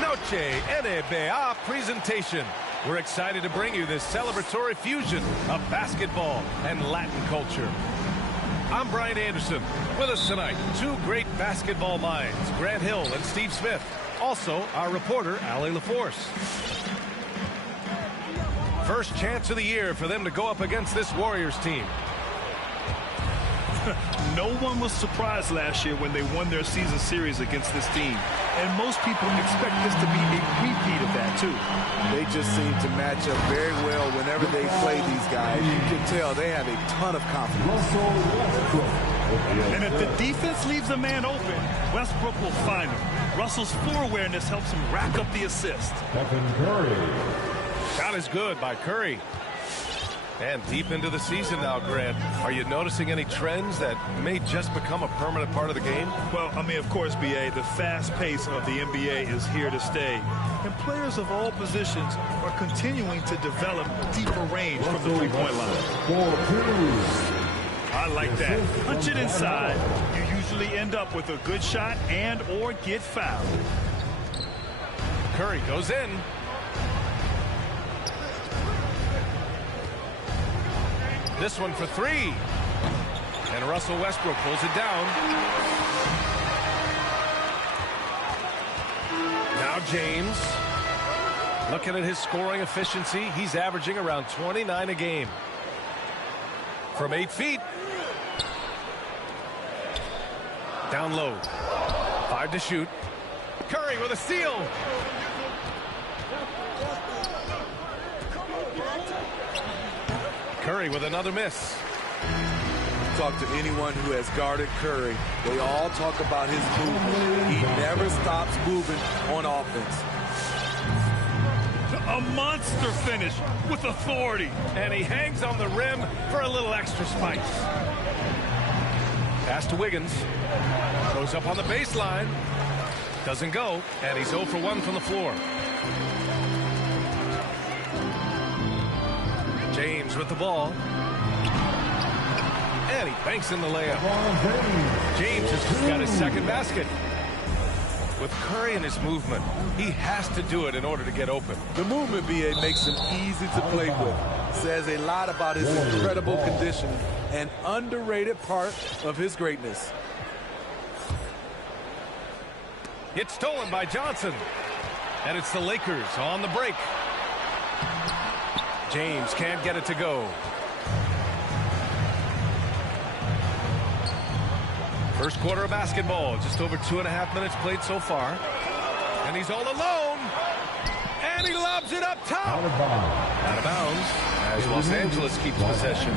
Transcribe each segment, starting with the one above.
noche NBA presentation. We're excited to bring you this celebratory fusion of basketball and Latin culture. I'm Brian Anderson. With us tonight, two great basketball minds, Grant Hill and Steve Smith. Also, our reporter, Allie LaForce. First chance of the year for them to go up against this Warriors team. No one was surprised last year when they won their season series against this team. And most people expect this to be a repeat of that, too. They just seem to match up very well whenever they play these guys. You can tell they have a ton of confidence. And if the defense leaves a man open, Westbrook will find him. Russell's floor awareness helps him rack up the assist. Stephen Curry. Shot is good by Curry. And deep into the season now, Grant, are you noticing any trends that may just become a permanent part of the game? Well, I mean, of course, B.A., the fast pace of the NBA is here to stay. And players of all positions are continuing to develop deeper range from the three-point line. I like that. Punch it inside. You usually end up with a good shot and or get fouled. Curry goes in. This one for three. And Russell Westbrook pulls it down. Now James. Looking at his scoring efficiency, he's averaging around 29 a game. From 8 feet. Down low. 5 to shoot. Curry with a steal. Curry with another miss. Talk to anyone who has guarded Curry. They all talk about his movement. He never stops moving on offense. A monster finish with authority. And he hangs on the rim for a little extra spice. Pass to Wiggins. Goes up on the baseline. Doesn't go. And he's 0 for 1 from the floor. James with the ball. And he banks in the layup. James has got his second basket. With Curry and his movement, he has to do it in order to get open. The movement, B.A., makes him easy to play with. Says a lot about his incredible condition, an underrated part of his greatness. It's stolen by Johnson. And it's the Lakers on the break. James can't get it to go. First quarter of basketball, just over 2.5 minutes played so far. And he's all alone. And he lobs it up top. Out of bounds. Out of bounds as Los Angeles keeps possession.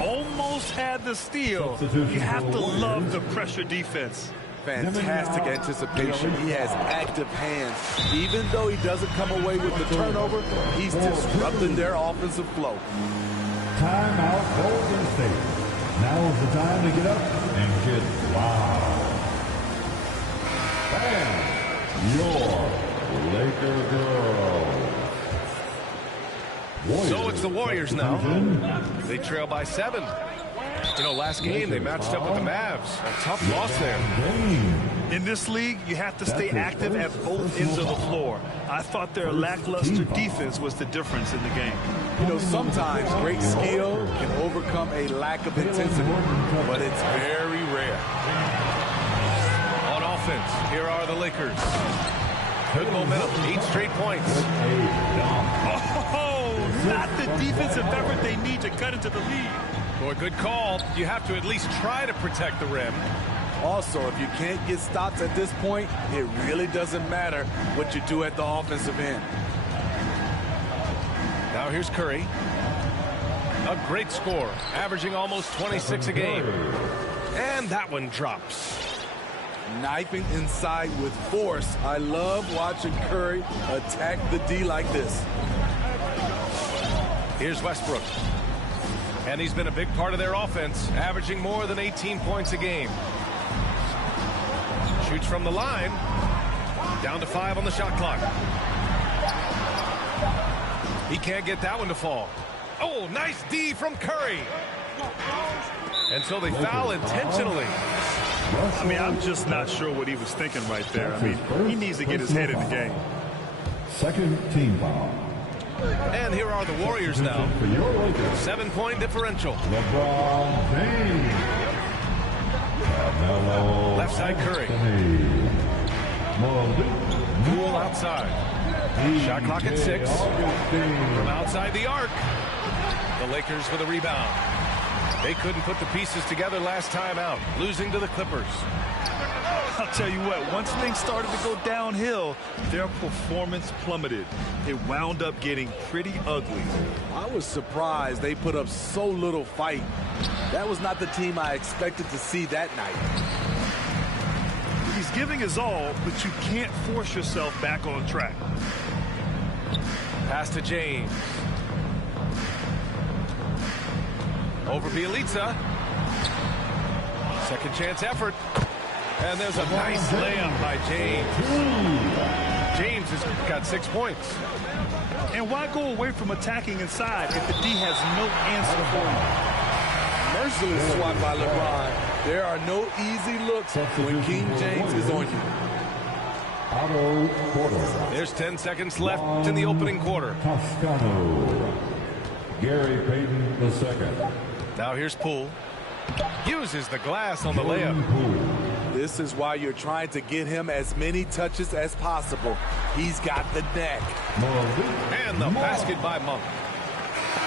Almost had the steal. You have to love the pressure defense. Fantastic anticipation. He has active hands. Even though he doesn't come away with the turnover, he's disrupting their offensive flow. Timeout, Golden State. Now is the time to get up and get loud. Bam! Your Laker girls. So it's the Warriors now. They trail by 7. You know, last game they matched up with the Mavs. A tough loss there. In this league, you have to stay active at both ends of the floor. I thought their lackluster defense was the difference in the game. You know, sometimes great skill can overcome a lack of intensity, but it's very rare. On offense, here are the Lakers. Good momentum, 8 straight points. Oh, not the defensive effort they need to cut into the lead. Boy, good call. You have to at least try to protect the rim. Also, if you can't get stops at this point, it really doesn't matter what you do at the offensive end. Now here's Curry. A great score, averaging almost 26 a game. And that one drops. Knifing inside with force. I love watching Curry attack the D like this. Here's Westbrook. And he's been a big part of their offense, averaging more than 18 points a game. Shoots from the line. Down to 5 on the shot clock. He can't get that one to fall. Oh, nice D from Curry. And so they foul intentionally. I mean, I'm just not sure what he was thinking right there. I mean, he needs to get his head in the game. Second team foul. And here are the Warriors now. 7-point differential. LeBron James. Left side Curry. Poole outside. Shot clock at 6. From outside the arc. The Lakers with a rebound. They couldn't put the pieces together last time out, losing to the Clippers. I'll tell you what, once things started to go downhill, their performance plummeted. It wound up getting pretty ugly. I was surprised they put up so little fight. That was not the team I expected to see that night. He's giving his all, but you can't force yourself back on track. Pass to James. Over Bjelica. Second chance effort. And there's a nice layup by James. James has got 6 points. And why go away from attacking inside if the D has no answer for you? Merciless swat by LeBron. There are no easy looks when King James is on you. There's 10 seconds left in the opening quarter. Toscano. Gary Payton II. Now here's Poole. Uses the glass on the layup. This is why you're trying to get him as many touches as possible. He's got the neck. And the basket by Monk.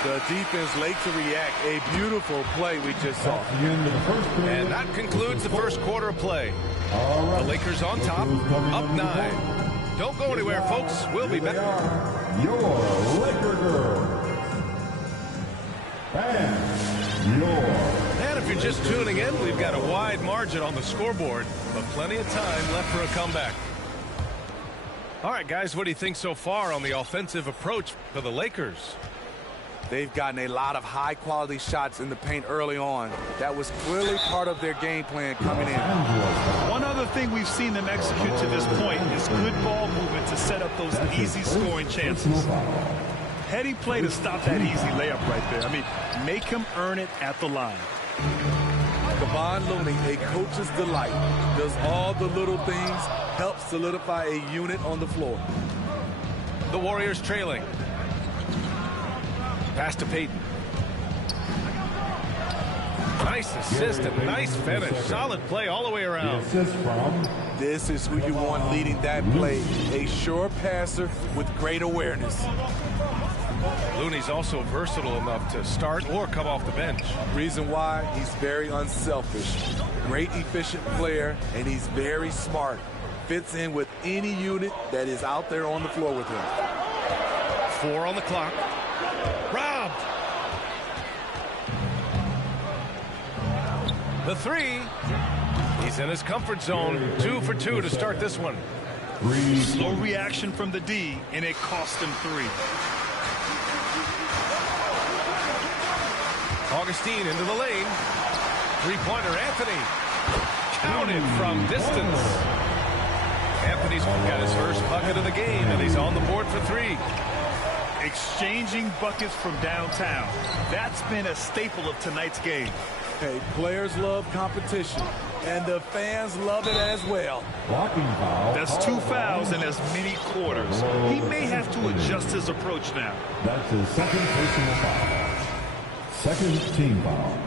The defense late to react. A beautiful play we just saw. And that concludes the first quarter of play. The Lakers on top, up 9. Don't go anywhere, folks. We'll be back. Your Laker girls. And if you're just tuning in, we've got a wide margin on the scoreboard, but plenty of time left for a comeback. All right, guys, what do you think so far on the offensive approach for the Lakers? They've gotten a lot of high-quality shots in the paint early on. That was clearly part of their game plan coming in. One other thing we've seen them execute to this point is good ball movement to set up those easy scoring chances. Heady play to stop that easy layup right there. I mean, make him earn it at the line. Kevon Looney, a coach's delight, does all the little things, helps solidify a unit on the floor. The Warriors trailing. Pass to Payton. Nice assist and nice finish. Solid play all the way around. This is who you want leading that play. A sure passer with great awareness. Looney's also versatile enough to start or come off the bench. Reason why, he's very unselfish. Great efficient player, and he's very smart. Fits in with any unit that is out there on the floor with him. 4 on the clock. Robbed. The 3. He's in his comfort zone. 2 for 2 to start this one. Slow reaction from the D, and it cost him 3. Augustine into the lane. Three-pointer, Anthony. Counted from distance. Anthony's got his first bucket of the game, and he's on the board for 3. Exchanging buckets from downtown. That's been a staple of tonight's game. Hey, players love competition, and the fans love it as well. That's 2 fouls in as many quarters. He may have to adjust his approach now. That's his second personal foul. Second team foul.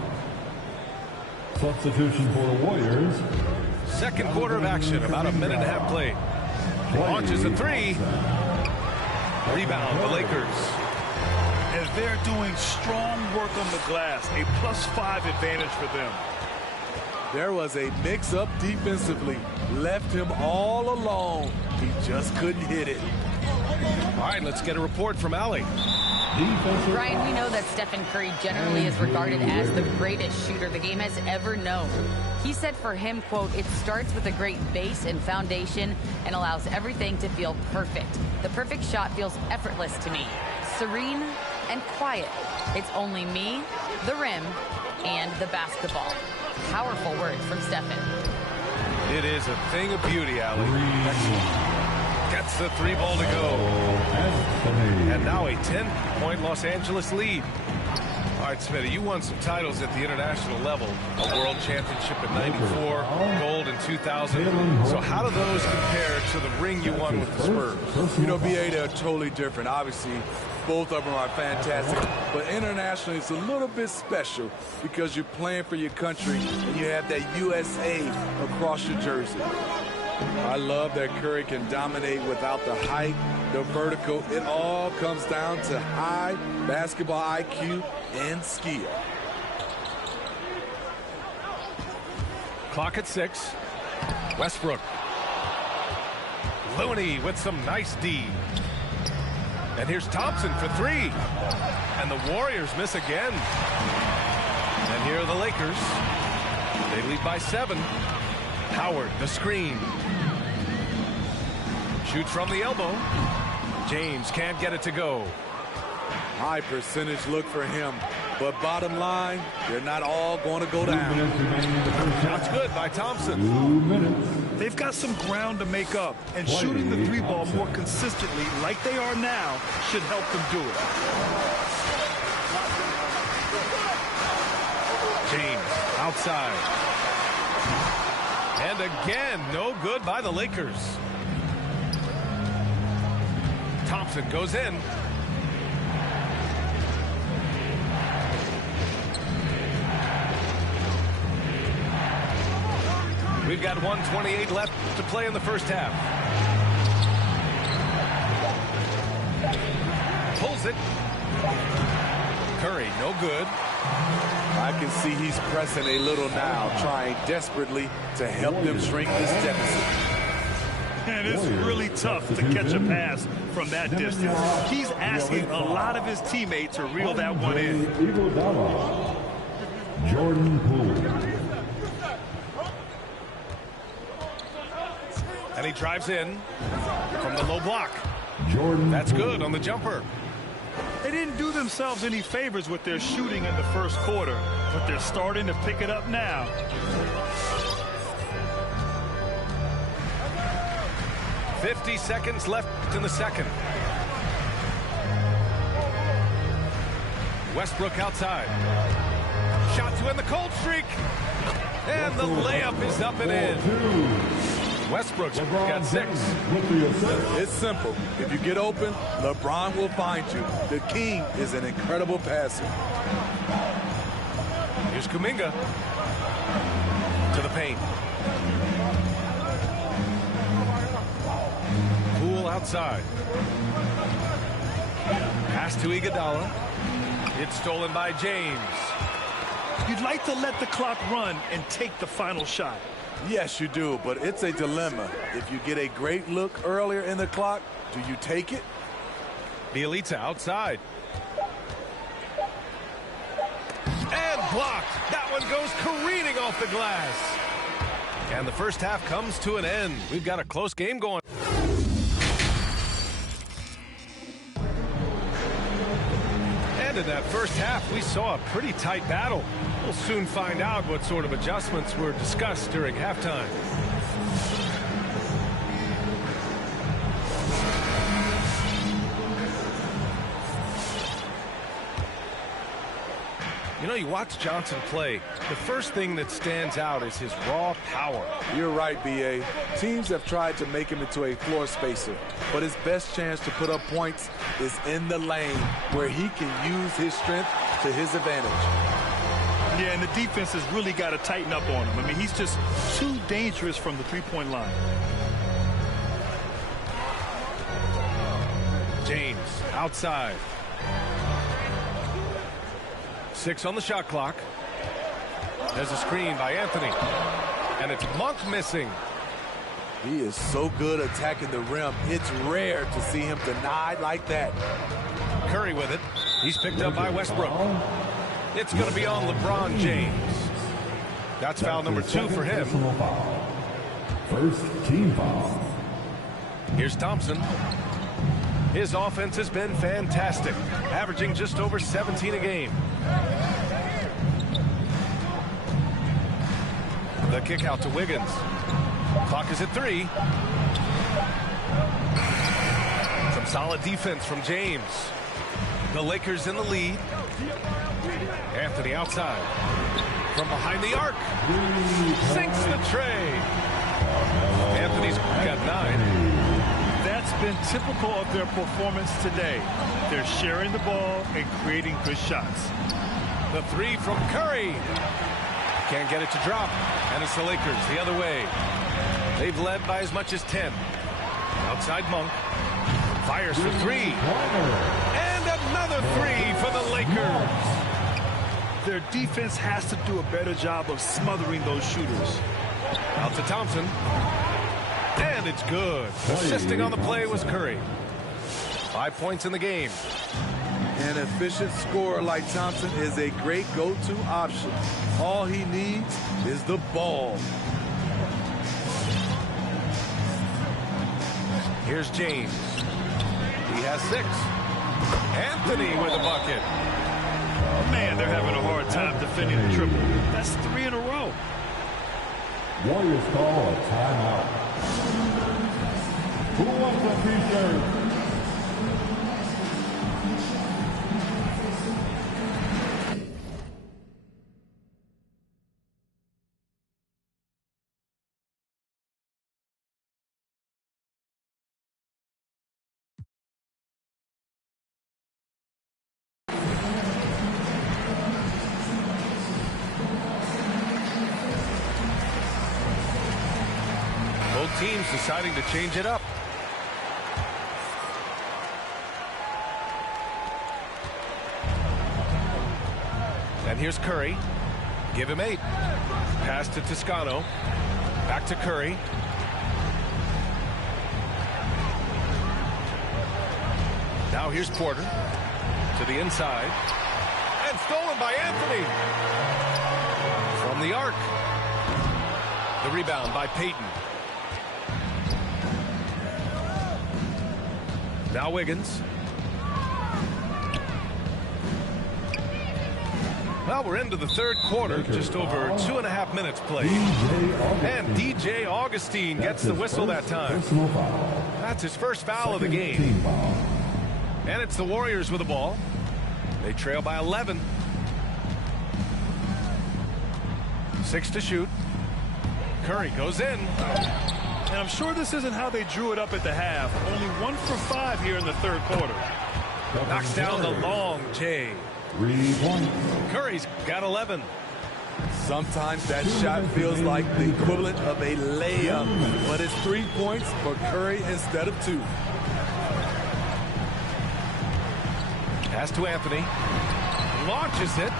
Substitution for the Warriors. Second quarter of action, about a minute and a half played. Launches a 3. Rebound, the Lakers. And they're doing strong work on the glass. A +5 advantage for them. There was a mix-up defensively. Left him all alone. He just couldn't hit it. All right, let's get a report from Allie. Brian, we know that Stephen Curry generally is regarded as the greatest shooter the game has ever known. He said for him, quote, "It starts with a great base and foundation and allows everything to feel perfect. The perfect shot feels effortless to me. Serene and quiet. It's only me, the rim, and the basketball." Powerful words from Stephen. It is a thing of beauty, Allie. Gets the 3 ball to go. And now a 10-point Los Angeles lead. All right, Smitty, you won some titles at the international level. A world championship in '94, gold in 2000. So how do those compare to the ring you won with the Spurs? You know, BA, they're totally different. Obviously, both of them are fantastic. But internationally, it's a little bit special because you're playing for your country and you have that USA across your jersey. I love that Curry can dominate without the height, the vertical. It all comes down to high basketball IQ and skill. Clock at 6. Westbrook. Looney with some nice D. And here's Thompson for 3. And the Warriors miss again. And here are the Lakers. They lead by 7. Howard, the screen. Shoots from the elbow. James can't get it to go. High percentage look for him. But bottom line, they're not all going to go down. That's good by Thompson. 2 minutes. They've got some ground to make up, and shooting the 3-ball more consistently like they are now should help them do it. James outside. And again, no good by the Lakers. Thompson goes in. We've got 1:28 left to play in the first half. Pulls it. Curry, no good. I can see he's pressing a little now, trying desperately to help them shrink this deficit. And it's really tough to catch a pass from that distance. He's asking a lot of his teammates to reel that one in. Iguodala. Jordan Poole. And he drives in from the low block. Jordan That's Poole. good on the jumper. They didn't do themselves any favors with their shooting in the first quarter, but they're starting to pick it up now. .50 seconds left in the second. Westbrook outside. Shot to end the cold streak. And the layup is up and in. Westbrook's got 6. It's simple. If you get open, LeBron will find you. The king is an incredible passer. Here's Kuminga. To the paint. Poole outside. Pass to Iguodala. It's stolen by James. You'd like to let the clock run and take the final shot. Yes, you do, but it's a dilemma. If you get a great look earlier in the clock, do you take it? Bielitsa outside. And blocked. That one goes careening off the glass. And the first half comes to an end. We've got a close game going. And in that first half, we saw a pretty tight battle. We'll soon find out what sort of adjustments were discussed during halftime. You know, you watch Johnson play, the first thing that stands out is his raw power. You're right, B.A. Teams have tried to make him into a floor spacer, but his best chance to put up points is in the lane where he can use his strength to his advantage. Yeah, and the defense has really got to tighten up on him. I mean, he's just too dangerous from the three-point line. James outside. 6 on the shot clock. There's a screen by Anthony. And it's Monk missing. He is so good attacking the rim. It's rare to see him denied like that. Curry with it. He's picked up by Westbrook. It's going to be on LeBron James. That's foul number 2 for him. First team foul. Here's Thompson. His offense has been fantastic, averaging just over 17 a game. The kick out to Wiggins. Clock is at 3. Some solid defense from James. The Lakers in the lead. Anthony outside. From behind the arc. Sinks the tray. Anthony's got 9. That's been typical of their performance today. They're sharing the ball and creating good shots. The 3 from Curry. Can't get it to drop. And it's the Lakers the other way. They've led by as much as 10. Outside Monk. Fires for 3. And another 3 for the Lakers. Their defense has to do a better job of smothering those shooters. Out to Thompson. And it's good. Assisting on the play was Curry. 5 points in the game. An efficient scorer like Thompson is a great go-to option. All he needs is the ball. Here's James. He has 6. Anthony with a bucket. Man, they're having a hard time defending the triple. That's 3 in a row. Warriors call a timeout. Who wants a t-shirt? Both teams deciding to change it up. And here's Curry. Give him 8. Pass to Toscano. Back to Curry. Now here's Porter. To the inside. And stolen by Anthony. From the arc. The rebound by Payton. Now Wiggins. Well, we're into the third quarter, just over 2.5 minutes played. And DJ Augustine gets the whistle that time. That's his first foul of the game. And it's the Warriors with the ball. They trail by 11. 6 to shoot. Curry goes in. And I'm sure this isn't how they drew it up at the half. Only 1 for 5 here in the third quarter. Knocks down the long J. 3 points. Curry's got 11. Sometimes that shot feels like the equivalent of a layup, but it's 3 points for Curry instead of 2. Pass to Anthony. Launches it.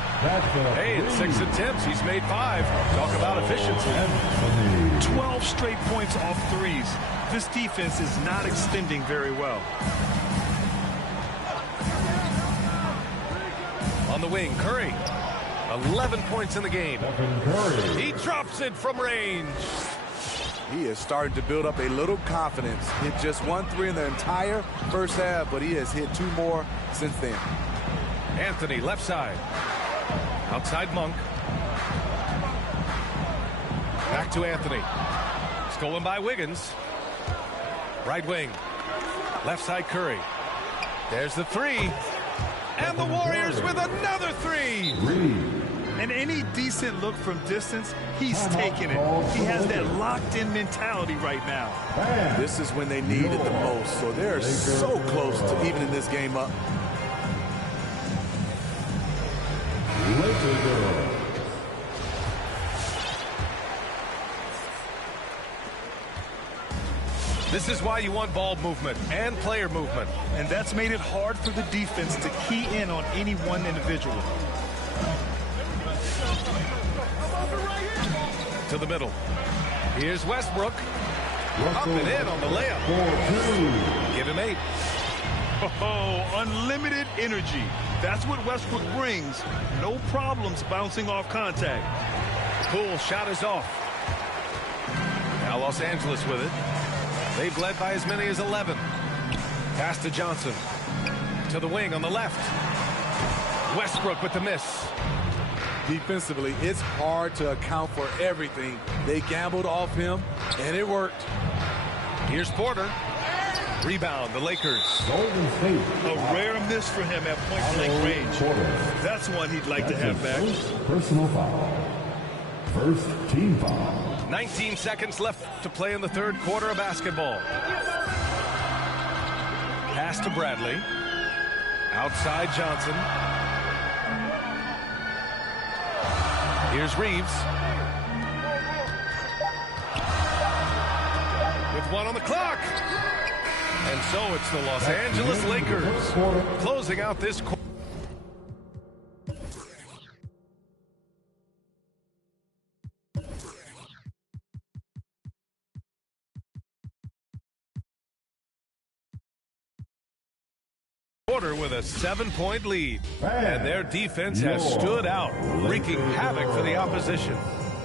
Hey, in 6 attempts, he's made 5. Talk about efficiency. 12 straight points off threes. This defense is not extending very well. On the wing, Curry. 11 points in the game. He drops it from range. He is starting to build up a little confidence. Hit just 1 3 in the entire first half, but he has hit 2 more since then. Anthony, left side. Outside Monk. Back to Anthony. Stolen by Wiggins. Right wing. Left side Curry. There's the 3. And the Warriors with another 3. And any decent look from distance, he's taking it. He has that locked-in mentality right now. This is when they need it the most, so they're so close to evening this game up. This is why you want ball movement and player movement. And that's made it hard for the defense to key in on any one individual. To the middle. Here's Westbrook. Up and in on the layup. Give him 8. Oh, unlimited energy. That's what Westbrook brings. No problems bouncing off contact. Poole shot is off. Now Los Angeles with it. They've led by as many as 11. Pass to Johnson. To the wing on the left. Westbrook with the miss. Defensively, it's hard to account for everything. They gambled off him, and it worked. Here's Porter. Rebound, the Lakers. Golden State. A rare miss for him at point-blank range. That's one he'd like to have back. First personal foul. First team foul. 19 seconds left to play in the third quarter of basketball. Pass to Bradley. Outside Johnson. Here's Reeves. With one on the clock. And so it's the Los Angeles Lakers closing out this quarter. With a 7-point lead, and their defense has stood out, wreaking havoc for the opposition.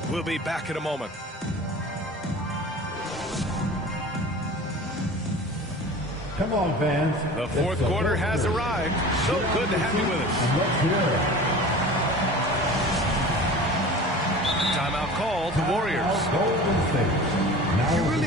We'll be back in a moment. Come on, fans. The fourth quarter has arrived. So good to have you with us. Let's hear it. Timeout called, the Warriors. Golden State. Now